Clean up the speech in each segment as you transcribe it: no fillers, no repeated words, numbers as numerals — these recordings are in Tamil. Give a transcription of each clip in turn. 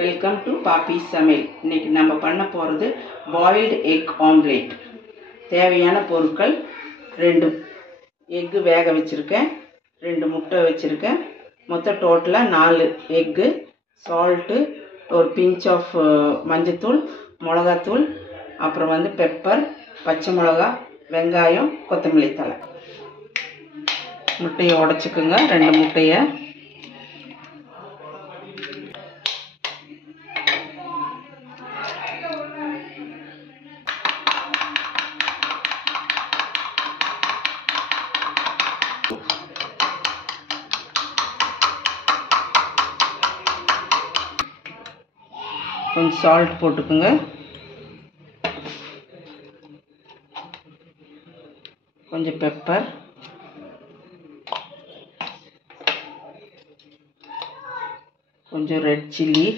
வெல்கம் டு பாப்பி சமையல். இன்னைக்கு நம்ம பண்ண போகிறது பாயில்டு எக் ஆம்லேட். தேவையான பொருட்கள் 2 எக்கு வேக வச்சுருக்கேன், 2 முட்டை வச்சுருக்கேன். மொத்தம் டோட்டலாக 4 எக்கு, சால்ட்டு, ஒரு பிஞ்ச் ஆஃப் மஞ்சத்தூள், மிளகாத்தூள், அப்புறம் பெப்பர், பச்சை மிளகா, வெங்காயம், கொத்தமல்லி தழை. முட்டையை உடச்சிக்குங்க. 2 முட்டையை கொஞ்சம் சால்ட் போட்டுக்குங்க. கொஞ்சம் பெப்பர், கொஞ்சம் ரெட் சில்லி.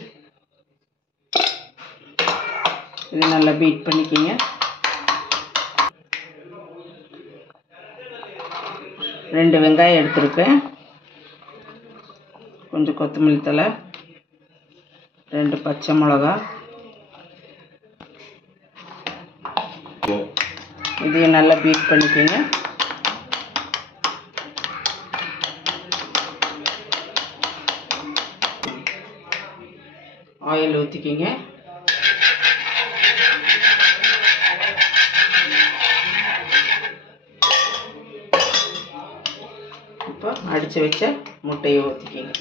இது நல்லா பீட் பண்ணிக்கிங்க. 2 வெங்காயம் எடுத்துருக்கேன், கொஞ்சம் கொத்தமல்லி தழை, 2 பச்சை மிளகா. இதையும் நல்லா பீட் பண்ணிக்கோங்க. ஆயில் ஊற்றிக்கிங்க. இப்போ அடித்து வச்ச முட்டையை ஊற்றிக்கிங்க.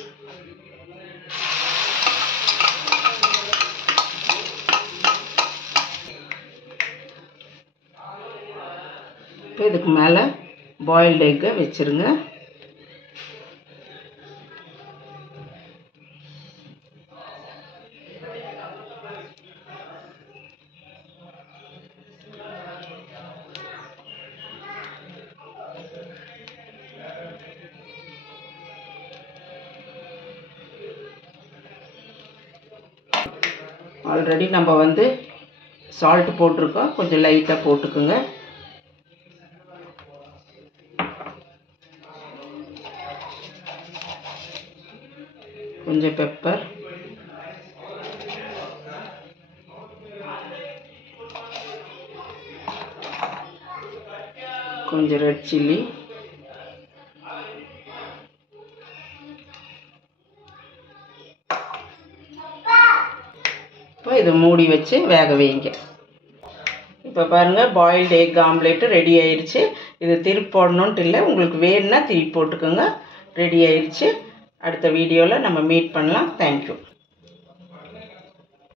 இப்போ இதுக்கு மேலே பாயில்டு எக்கை வச்சுருங்க. ஆல்ரெடி நம்ம சால்ட் போட்டிருக்கோம், கொஞ்சம் லைட்டாக போட்டுக்குங்க. கொஞ்சம் பெப்பர், கொஞ்சம் ரெட் சில்லி, இப்போ இதை மூடி வச்சு வேக வைங்க. இப்போ பாருங்கள், பாயில்டு எக் ஆம்லேட்டு ரெடி ஆயிடுச்சு. இது திருப்பி போடணுன்ட்டு இல்லை, உங்களுக்கு வேணும்னா திருப்பி போட்டுக்கோங்க. ரெடி ஆயிடுச்சு. அடுத்த வீடியோவில் நம்ம மீட் பண்ணலாம். தேங்க்யூ.